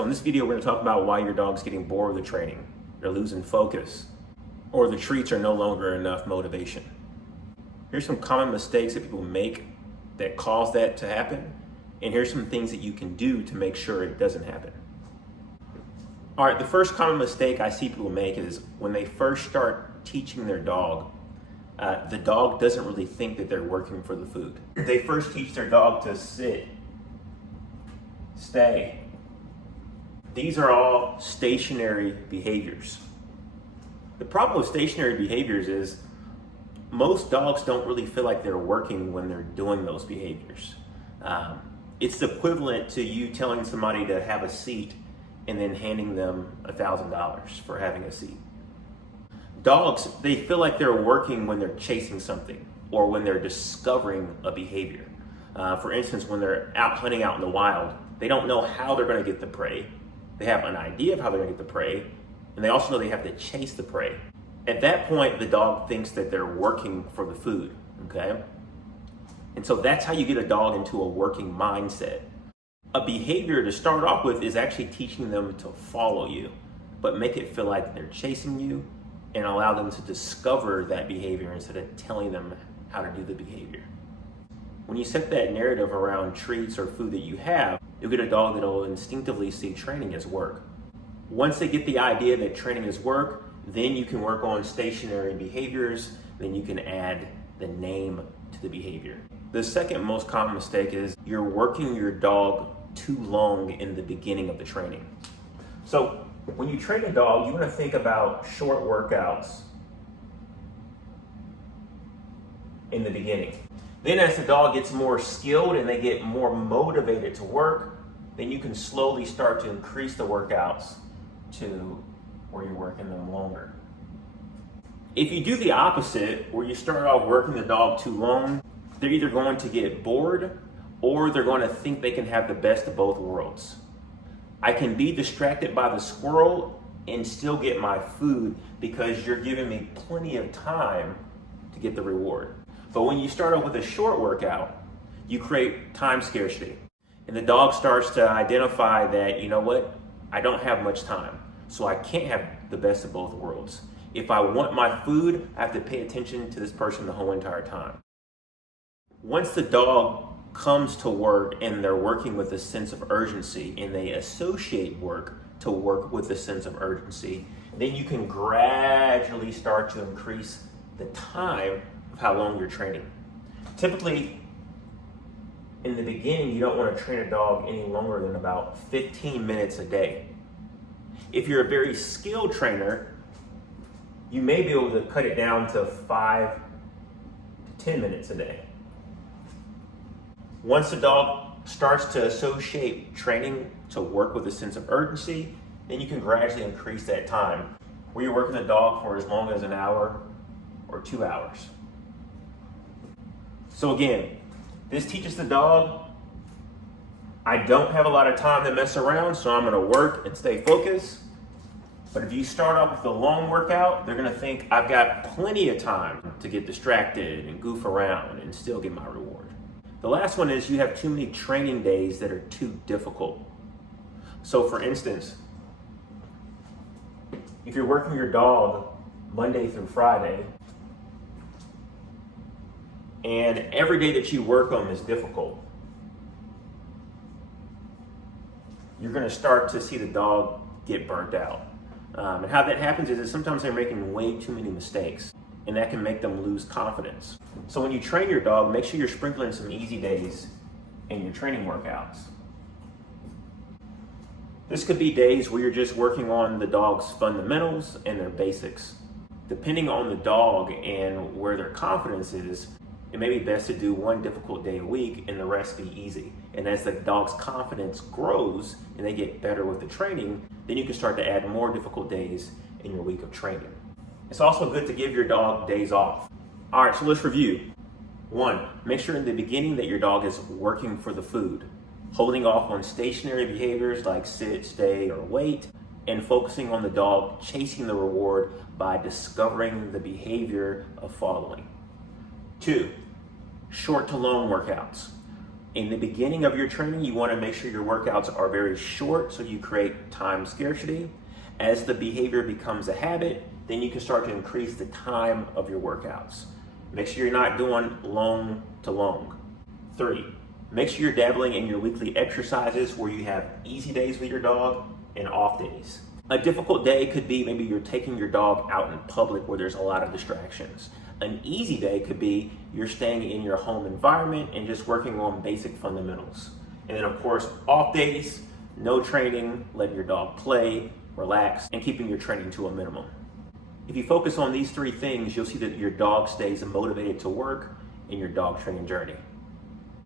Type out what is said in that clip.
So in this video, we're going to talk about why your dog's getting bored with the training, they're losing focus, or the treats are no longer enough motivation. Here's some common mistakes that people make that cause that to happen, and here's some things that you can do to make sure it doesn't happen. All right, the first common mistake I see people make is when they first start teaching their dog, the dog doesn't really think that they're working for the food. They first teach their dog to sit, stay. These are all stationary behaviors. The problem with stationary behaviors is most dogs don't really feel like they're working when they're doing those behaviors. It's equivalent to you telling somebody to have a seat and then handing them $1,000 for having a seat. Dogs, they feel like they're working when they're chasing something or when they're discovering a behavior. For instance, when they're out hunting out in the wild, they don't know how they're going to get the prey. They have an idea of how they're going to get the prey, and they also know they have to chase the prey. At that point, the dog thinks that they're working for the food, okay? And so that's how you get a dog into a working mindset. A behavior to start off with is actually teaching them to follow you, but make it feel like they're chasing you and allow them to discover that behavior instead of telling them how to do the behavior. When you set that narrative around treats or food that you have, you'll get a dog that will instinctively see training as work. Once they get the idea that training is work, then you can work on stationary behaviors, then you can add the name to the behavior. The second most common mistake is you're working your dog too long in the beginning of the training. So when you train a dog, you want to think about short workouts in the beginning. Then as the dog gets more skilled and they get more motivated to work, then you can slowly start to increase the workouts to where you're working them longer. If you do the opposite, where you start off working the dog too long, they're either going to get bored or they're going to think they can have the best of both worlds. I can be distracted by the squirrel and still get my food because you're giving me plenty of time to get the reward. But when you start off with a short workout, you create time scarcity. And the dog starts to identify that, you know what, I don't have much time, so I can't have the best of both worlds. If I want my food, I have to pay attention to this person the whole entire time. Once the dog comes to work and they're working with a sense of urgency and they associate work to work with a sense of urgency, then you can gradually start to increase the time of how long you're training. Typically, in the beginning, you don't want to train a dog any longer than about 15 minutes a day. If you're a very skilled trainer, you may be able to cut it down to 5 to 10 minutes a day. Once the dog starts to associate training to work with a sense of urgency, then you can gradually increase that time, where you're working the dog for as long as an hour or 2 hours. So again, this teaches the dog, I don't have a lot of time to mess around, so I'm gonna work and stay focused. But if you start off with a long workout, they're gonna think, I've got plenty of time to get distracted and goof around and still get my reward. The last one is you have too many training days that are too difficult. So for instance, if you're working your dog Monday through Friday, and every day that you work them is difficult, you're gonna start to see the dog get burnt out. And how that happens is sometimes they're making way too many mistakes, and that can make them lose confidence. So when you train your dog, make sure you're sprinkling some easy days in your training workouts. This could be days where you're just working on the dog's fundamentals and their basics. Depending on the dog and where their confidence is, it may be best to do one difficult day a week and the rest be easy. And as the dog's confidence grows and they get better with the training, then you can start to add more difficult days in your week of training. It's also good to give your dog days off. All right, so let's review. 1, make sure in the beginning that your dog is working for the food, holding off on stationary behaviors like sit, stay, or wait, and focusing on the dog chasing the reward by discovering the behavior of following. 2, short to long workouts. In the beginning of your training, you want to make sure your workouts are very short so you create time scarcity. As the behavior becomes a habit, then you can start to increase the time of your workouts. Make sure you're not doing long to long. 3, make sure you're dabbling in your weekly exercises where you have easy days with your dog and off days. A difficult day could be maybe you're taking your dog out in public where there's a lot of distractions. An easy day could be you're staying in your home environment and just working on basic fundamentals. And then of course, off days, no training, letting your dog play, relax, and keeping your training to a minimum. If you focus on these 3 things, you'll see that your dog stays motivated to work in your dog training journey.